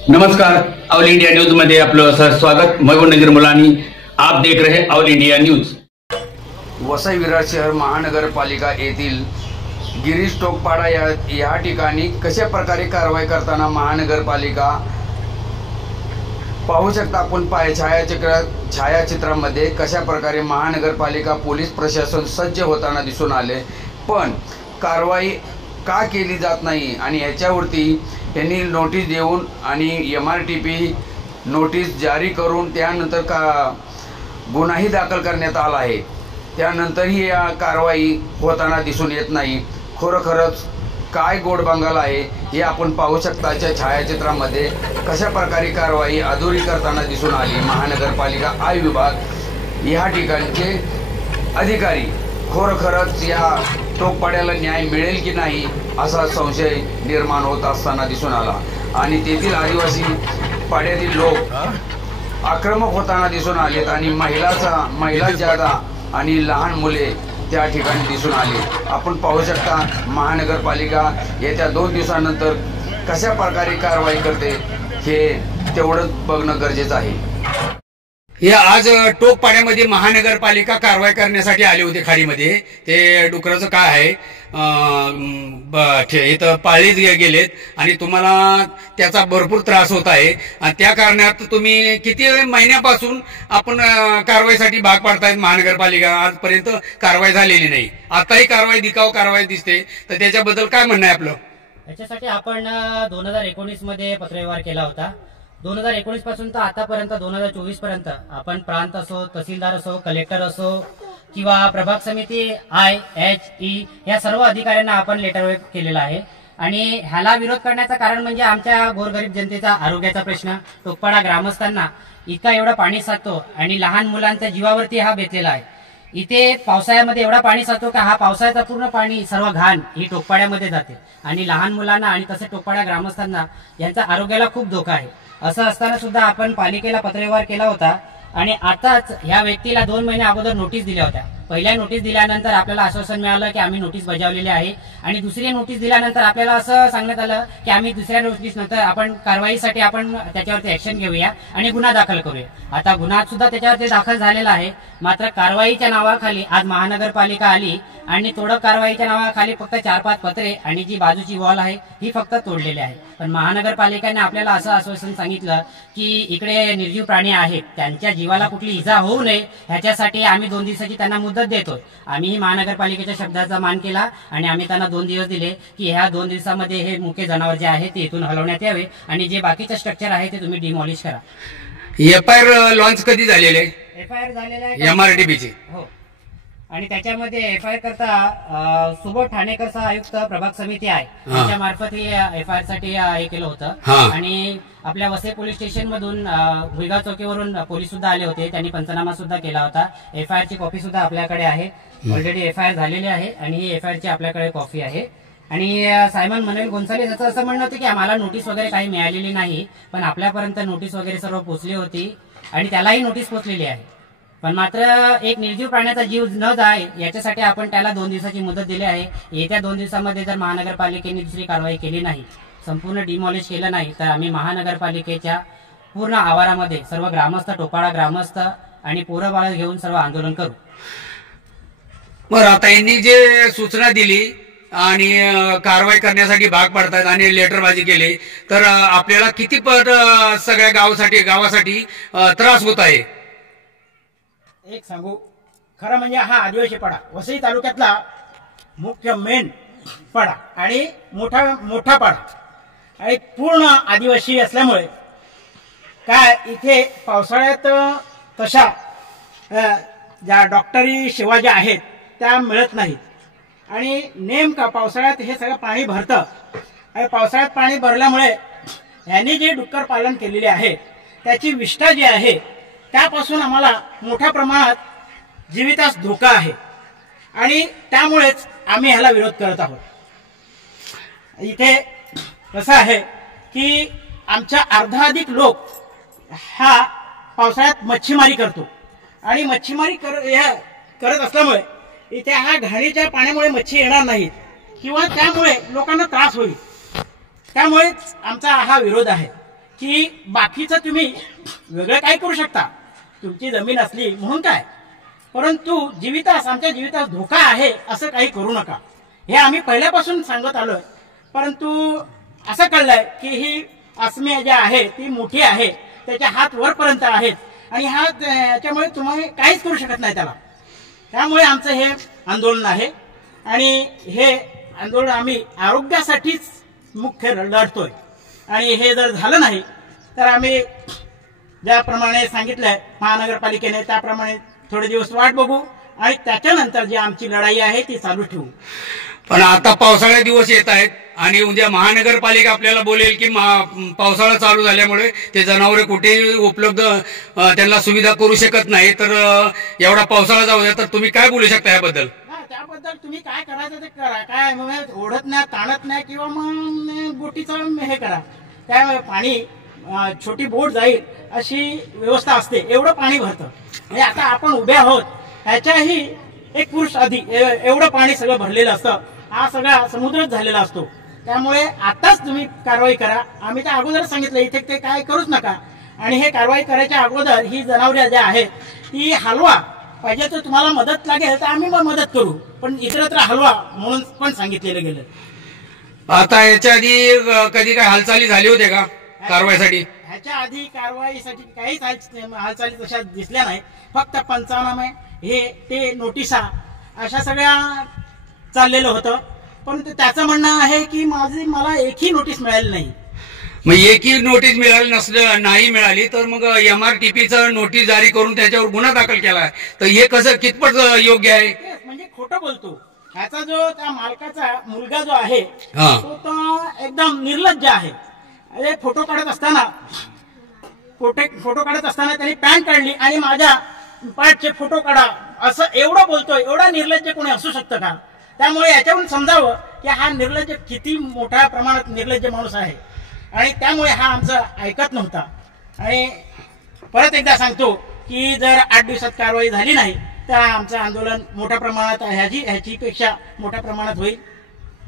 नमस्कार, all India news मध्ये आपलं स्वागत। मैं नजीर मुलानी, आप देख रहे हैं all India news. Vasai Virar शहर महानगरपालिका येथील गिरीश टोकपाडा या ठिकाणी कशा प्रकारे कारवाई करताना महानगरपालिका पाहू शकता आपण। छायाचित्रामध्ये कशा प्रकारे महानगरपालिका पोलीस प्रशासन सज्ज होताना दिसून आले, पण कारवाई का केली जात नाही आणि ह्याच्यावरती त्यांनी नोटीस देऊन आणि MRTP नोटीस जारी करून त्यानंतर गुन्हाही दाखल करण्यात आला आहे। त्यानंतरही या कारवाई होताना दिसून येत नाही। खरोखरच काय गोड बंगाल आहे हे आपण पाहू शकता। छायाचित्रामध्ये कशा प्रकारे कारवाई अधुरी करताना दिसून आली। महानगरपालिका आय विभाग या ठिकाणचे अधिकारी खरोखरच या टोकपाड्याला न्याय मिळेल की नाही असा संशय निर्माण होत असताना दिसून आला आणि तेथील आदिवासी पाड्यातील लोक आक्रमक होताना दिसून आलेत आणि महिला ज्यादा आणि लहान मुले त्या ठिकाणी दिसून आले। आपण पाहू शकता महानगरपालिका येत्या 2 दिवसानंतर कशा प्रकारे कारवाई करते हे तेवढंच बघणं गरजेचं आहे। हे आज टोकपाड्यामध्ये महानगरपालिका कारवाई करण्यासाठी आले होते खाडीमध्ये। ते डुकराचं काय आहे, इथं पाळीच गेलेत आणि तुम्हाला त्याचा भरपूर त्रास होत आहे आणि त्या कारणात तुम्ही किती महिन्यापासून आपण कारवाईसाठी भाग पाडतायत। महानगरपालिका आजपर्यंत कारवाई झालेली नाही, आताही कारवाई दिखाव कारवाई दिसते, तर त्याच्याबद्दल काय म्हणणं आहे आपलं? याच्यासाठी आपण 2019 मध्ये पत्रव्यवहार केला होता। 2019 पासून तर आतापर्यंत 2024 पर्यंत आपण प्रांत असो, तहसीलदार असो, कलेक्टर असो किंवा प्रभाग समिती IHE या सर्व अधिकाऱ्यांना आपण लेटर केलेला आहे आणि ह्याला विरोध करण्याचं कारण म्हणजे आमच्या गोरगरीब जनतेचा आरोग्याचा प्रश्न। टोकपाडा ग्रामस्थांना इतका एवढा पाणी साचतो आणि लहान मुलांच्या जीवावरती हा बेतलेला आहे। इथे पावसाळ्यामध्ये एवढा पाणी साचतो का हा पावसाळ्याचा पूर्ण पाणी सर्व घाण ही टोकपाड्यामध्ये जाते आणि लहान मुलांना आणि तसे टोकपाडा ग्रामस्थांना यांच्या आरोग्याला खूप धोका आहे। असं असताना सुद्धा आपण पालिकेला पत्रव्यवहार केला होता आणि आताच ह्या व्यक्तीला 2 महिने अगोदर नोटीस दिल्या होत्या। पहिल्या नोटीस दिल्यानंतर आपल्याला आश्वासन मिळालं की आम्ही नोटीस बजावलेली आहे आणि दुसरी नोटीस दिल्यानंतर आपल्याला असं सांगण्यात आलं की आम्ही दुसऱ्या नोटीस नंतर आपण कारवाईसाठी आपण त्याच्यावरती ऍक्शन घेऊया आणि गुन्हा दाखल करूया। आता गुन्हा सुद्धा त्याच्यावरती दाखल झालेला आहे, मात्र कारवाईच्या नावाखाली आज महानगरपालिका आली आणि थोडं कारवाईच्या नावाखाली फक्त 4-5 पत्रे आणि जी बाजूची वॉल आहे ही फक्त तोडलेली आहे। पण महानगरपालिकेने आपल्याला असं आश्वासन सांगितलं की इकडे निर्जीव प्राणी आहेत, त्यांच्या जीवाला कुठली इजा होऊ नये ह्याच्यासाठी आम्ही 2 दिवसाची त्यांना मुदत देतो। आम्ही महानगरपालिकेच्या शब्दाचा मान केला आणि आम्ही त्यांना 2 दिवस दिले की ह्या 2 दिवसामध्ये हे मुके जनावर जे आहे ते इथून हलवण्यात यावे आणि जे बाकीचे स्ट्रक्चर आहे ते तुम्ही डिमॉलिश करा। FIR लॉन्च कधी झालेले? FIR झालेला आहे MRTP चे। हो, आणि त्याच्यामध्ये FIR करता सुबोध ठाणेकर आयुक्त प्रभाग समिती आहे त्यांच्या मार्फत हे FIR साठी हे केलं होतं आणि आपल्या वसई पोलीस स्टेशन मधून भुईगाव चौकीवरून पोलीस सुद्धा आले होते, त्यांनी पंचनामा सुद्धा केला होता। FIR ची कॉपी सुद्धा आपल्याकडे आहे, ऑलरेडी FIR झालेली आहे आणि ही FIR ची आपल्याकडे कॉपी आहे। आणि सायमन मनेल गोन्सालेस याचं असं म्हणणं होतं की आम्हाला नोटीस वगैरे काही मिळालेली नाही, पण आपल्यापर्यंत नोटीस वगैरे सर्व पोहोचली होती आणि त्यालाही नोटीस पोहोचलेली आहे। पण मात्र एक निर्जीव प्राण्याचा जीव न जाय याच्यासाठी आपण त्याला 2 दिवसाची मुदत दिली आहे। येत्या 2 दिवसामध्ये जर महानगरपालिकेने दुसरी कारवाई केली नाही, संपूर्ण डिमॉलिश केलं नाही, तर आम्ही महानगरपालिकेच्या पूर्ण आवारामध्ये सर्व ग्रामस्थ, टोकपाडा ग्रामस्थ आणि पोरं बाळ घेऊन सर्व आंदोलन करू। बरं, आता यांनी जे सूचना दिली आणि कारवाई करण्यासाठी भाग पडतात आणि लेटरबाजी केली, तर आपल्याला किती सगळ्या गावासाठी त्रास होत आहे? एक सांगू, खरं म्हणजे हा आदिवासी पाडा वसई तालुक्यातला मुख्य मेन पाडा आणि मोठा पाडा आणि पूर्ण आदिवासी असल्यामुळे काय इथे पावसाळ्यात तशा ज्या डॉक्टरी सेवा ज्या आहेत त्या मिळत नाहीत आणि नेमका पावसाळ्यात हे सगळं पाणी भरतं आणि पावसाळ्यात पाणी भरल्यामुळे ह्यांनी जे डुक्कर पालन केलेले आहे त्याची विष्ठा जी आहे त्यापासून आम्हाला मोठ्या प्रमाणात जीवितास धोका आहे आणि त्यामुळेच आम्ही ह्याला विरोध करत आहोत। इथे कसं आहे की आमच्या अर्धाधिक लोक हा पावसाळ्यात मच्छीमारी करतो आणि मच्छीमारी करत असल्यामुळे इथे ह्या घाणीच्या पाण्यामुळे मच्छी येणार नाहीत किंवा त्यामुळे लोकांना त्रास होईल, त्यामुळेच आमचा हा विरोध आहे। की बाकीचं तुम्ही वेगळं काय करू शकता, तुमची जमीन असली म्हणून काय, परंतु आमच्या जीवितास धोका आहे असं काही करू नका, हे आम्ही पहिल्यापासून सांगत आलोय. परंतु असं कळलंय की ही आसमी जी आहे ती मोठी आहे, त्याचे हात वरपर्यंत आहेत आणि याच्यामुळे तुम्ही काहीच करू शकत नाही त्याला. त्यामुळे आमचं हे आंदोलन आहे आणि हे आंदोलन आम्ही आरोग्यासाठीच मुख्य लढतोय. आणि हे जर झालं नाही तर आम्ही ज्याप्रमाणे सांगितलंय महानगरपालिकेने त्याप्रमाणे थोडे दिवस वाट बघू आणि त्याच्यानंतर जी आमची लढाई आहे ती चालू ठेवू. पण आता पावसाळ्यात दिवस येत आहेत आणि उद्या महानगरपालिका आपल्याला बोलेल की पावसाळा चालू झाल्यामुळे ते जनावरे कुठेही उपलब्ध त्यांना सुविधा करू शकत नाही, तर एवढा पावसाळा जाऊ द्या, तर तुम्ही काय बोलू शकता याबद्दल? त्याबद्दल तुम्ही काय करायचं ते करा, काय ओढत नाही ताणत नाही किंवा मग बोटीचं हे करा, त्यामुळे पाणी छोटी बोट जाईल अशी व्यवस्था असते, एवढं पाणी भरतं. म्हणजे आता आपण उभे आहोत ह्याच्याही एक पुरुष आधी एवढं पाणी सगळं भरलेलं असतं, हा सगळा समुद्रच झालेला असतो. त्यामुळे आताच तुम्ही कारवाई करा. आम्ही त्या अगोदर सांगितलं इथे ते काय करूच नका आणि हे कारवाई करायच्या अगोदर ही जनावरे ज्या आहेत ती हलवा, पाहिजे तर तुम्हाला मदत लागेल तर आम्ही मग मदत करू, पण इतरत्र हलवा म्हणून पण सांगितलेलं गेलं. आता याच्या आधी कधी काय हालचाली झाली होते का कारवाईसाठी? ह्याच्या आधी कारवाईसाठी काहीच हालचाली तशा दिसल्या नाही, फक्त पंचनामे हे ते नोटिसा अशा सगळ्या चाललेलं होतं. पण त्याचं म्हणणं आहे की मला एकही नोटीस मिळाली नाही. मग एकही नोटीस नाही मिळाली तर मग MRTPचं नोटीस जारी करून त्याच्यावर गुन्हा दाखल केला, तर हे कसं कितपत योग्य आहे? म्हणजे खोटं बोलतो. ह्याचा जो त्या मालकाचा मुलगा जो आहे तो एकदम निर्लज्ज आहे. अरे फोटो काढत असताना त्यांनी पॅन्ट काढली आणि माझ्या पाठचे फोटो काढा असं एवढं बोलतोय. एवढा निर्लज्ज कोणी असू शकतं का? त्यामुळे याच्यावरून समजावं की हा निर्लज्ज किती मोठ्या प्रमाणात निर्लज्ज माणूस आहे आणि त्यामुळे हा आमचं ऐकत नव्हता. आणि परत एकदा सांगतो की जर 8 दिवसात कारवाई झाली नाही तर आमचं आंदोलन मोठ्या प्रमाणात ह्याची पेक्षा मोठ्या प्रमाणात होईल.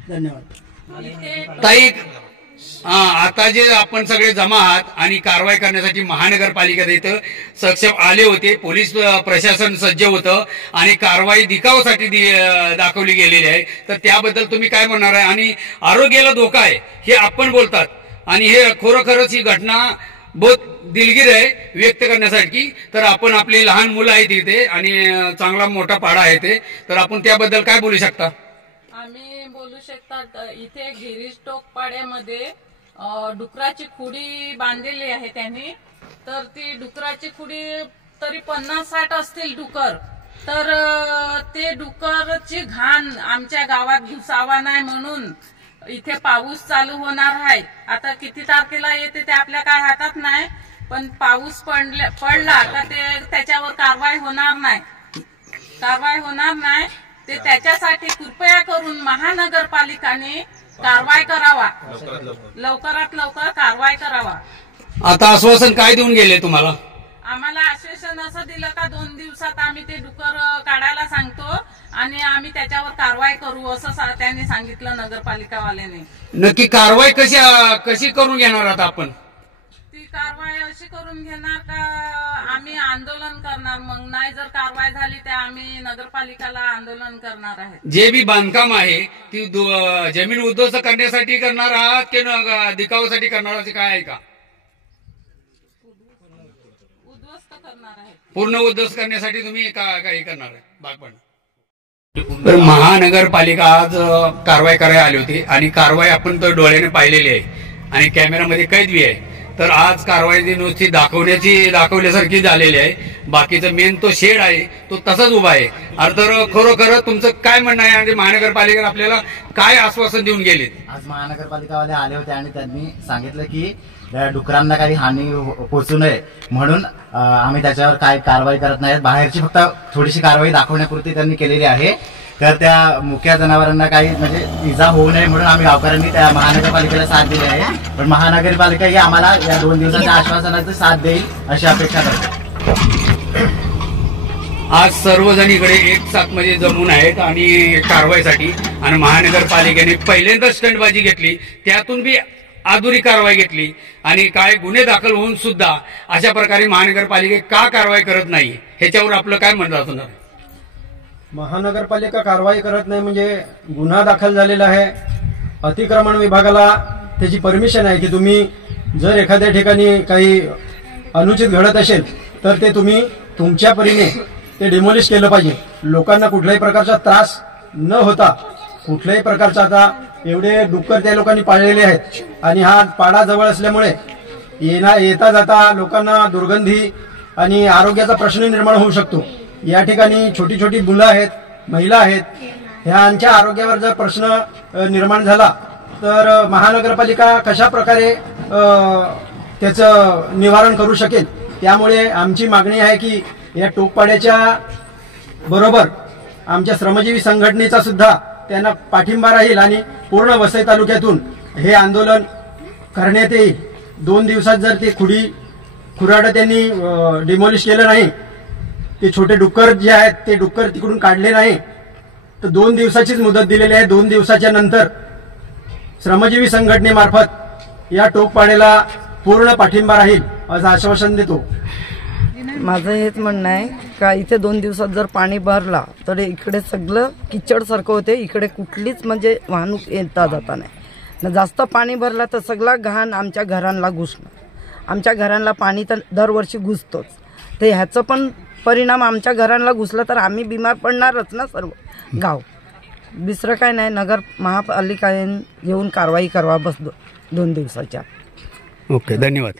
धन्यवाद. ताई, आता जे आपण सगळे जमा आहात आणि कारवाई करण्यासाठी महानगरपालिका इथं सक्षम आले होते, पोलीस प्रशासन सज्ज होतं आणि कारवाई दिखावासाठी दाखवली गेलेली आहे, तर त्याबद्दल तुम्ही काय म्हणणार आहे? आणि आरोग्याला धोका आहे हे आपण बोलतात आणि हे खरोखरच ही घटना बहुत दिलगीर आहे व्यक्त करण्यासाठी. तर आपण आपली लहान मुलं आहेत इथे आणि चांगला मोठा पाडा आहे ते, तर आपण त्याबद्दल काय बोलू शकता? आम्ही बोलू शकतात. इथे गिरीश टोक पाड्यामध्ये डुकराची खुडी बांधलेली आहे त्यांनी, तर ती डुकराची खुडी तरी 50-60 असतील डुकर, तर ते डुकरची घाण आमच्या गावात घुसावा नाही म्हणून इथे पाऊस चालू होणार आहे. आता किती तारखेला येते ते आपल्या काय हातात नाही, पण पाऊस पडला का ते त्याच्यावर कारवाई होणार नाही. ते त्याच्यासाठी कृपया करून महानगरपालिकाने कारवाई करावा, लवकरात लवकर कारवाई करावा. आता आश्वासन काय देऊन गेले तुम्हाला? आम्हाला आश्वासन असं दिलं का 2 दिवसात आम्ही ते डुकर काढायला सांगतो आणि आम्ही त्याच्यावर कारवाई करू असं त्यांनी सांगितलं नगरपालिकावाल्याने. नक्की कारवाई कशी करून घेणार आता आपण? ती कारवाई अशी करून घेणार का आम्ही आंदोलन करणार, मग नाही जर कारवाई झाली तर आम्ही नगरपालिकाला आंदोलन करणार आहे. जे बी बांधकाम आहे ती जमीन उद्ध्वस्त करण्यासाठी करणार आहात की दिखावासाठी करणार असे काय आहे का? उद्ध्वस्त करणार आहे. पूर्ण उद्ध्वस्त करण्यासाठी तुम्ही काही करणार आहे भाग पडणार. तर महानगरपालिका आज कारवाई करायला आली होती आणि कारवाई आपण तर डोळ्याने पाहिलेली आहे आणि कॅमेरामध्ये कैद बी आहे. तर आज कारवाई नुसती दाखवल्यासारखी झालेली आहे. बाकीचं मेन तो शेड आहे तो तसाच उभा आहे. तर खरोखर तुमचं काय म्हणणं आहे आणि महानगरपालिकेने आपल्याला काय आश्वासन देऊन गेले? आज महानगरपालिकावाले आले होते आणि त्यांनी सांगितलं की डुकरांना काही हानी पोहोचू नये म्हणून आम्ही त्याच्यावर काय कारवाई करत नाहीत. बाहेरची फक्त थोडीशी कारवाई दाखवण्यापुरती त्यांनी केलेली आहे. तर त्या मुक्या जनावरांना काही म्हणजे इजा होऊ नये म्हणून आम्ही गावकऱ्यांनी त्या महानगरपालिकेला साथ दिली आहे. पण महानगरपालिका ही आम्हाला या 2 दिवसाच्या आश्वासनाची साथ देईल अशी अपेक्षा करते. आज सर्वजण इकडे एक साथ मध्ये जमून आहेत आणि कारवाईसाठी, आणि महानगरपालिकेने पहिल्यांदा स्टंटबाजी घेतली, त्यातून बी अधुरी कारवाई घेतली आणि काय गुन्हे दाखल होऊन सुद्धा अशा प्रकारे महानगरपालिका का कारवाई करत नाही, ह्याच्यावर आपलं काय म्हणणं असणार? महानगरपालिका कारवाई करत नाही म्हणजे गुन्हा दाखल झालेला आहे. अतिक्रमण विभागाला त्याची परमिशन आहे की तुम्ही जर एखाद्या ठिकाणी काही अनुचित घडत असेल तर ते तुम्ही तुमच्या परीने ते डिमोलिश केलं पाहिजे. लोकांना कुठल्याही प्रकारचा त्रास न होता, कुठल्याही प्रकारचा, आता एवढे डुक्कर त्या लोकांनी पाळलेले आहेत आणि हा पाडा जवळ असल्यामुळे येता जाता लोकांना दुर्गंधी आणि आरोग्याचा प्रश्न निर्माण होऊ शकतो. या ठिकाणी छोटी छोटी मुलं आहेत, महिला आहेत, ह्यांच्या आरोग्यावर जर प्रश्न निर्माण झाला तर महानगरपालिका कशा प्रकारे त्याचं निवारण करू शकेल. त्यामुळे आमची मागणी आहे की या टोकपाड्याच्या बरोबर आमच्या श्रमजीवी संघटनेचा सुद्धा त्यांना पाठिंबा राहील आणि पूर्ण वसई तालुक्यातून हे आंदोलन करण्यात येईल. 2 दिवसात जर ते खुराडं त्यांनी डिमॉलिश केलं नाही, ते छोटे डुक्कर जे आहेत ते डुक्कर तिकडून काढले नाही, तर 2 दिवसाचीच मुदत दिलेली आहे. 2 दिवसाच्या नंतर श्रमजीवी संघटनेमार्फत या टोकपाड्याला पूर्ण पाठिंबा राहील असं आश्वासन देतो. माझं हेच म्हणणं आहे का इथे 2 दिवसात जर पाणी भरला तर इकडे सगळं किचड सारखं होते. इकडे कुठलीच म्हणजे वाहतूक येता जाता नाही. जास्त पाणी भरला तर सगळा घाण आमच्या घरांना घुसणं. आमच्या घरांना पाणी तर दरवर्षी घुसतोच. ते ह्याचं पण परिणाम आमच्या घरांना घुसला तर आम्ही बिमार पडणारच ना सर्व गाव. दुसरं काय नाही, नगर महापालिकेने येऊन कारवाई करवा बस 2 दिवसाच्या. ओके, धन्यवाद.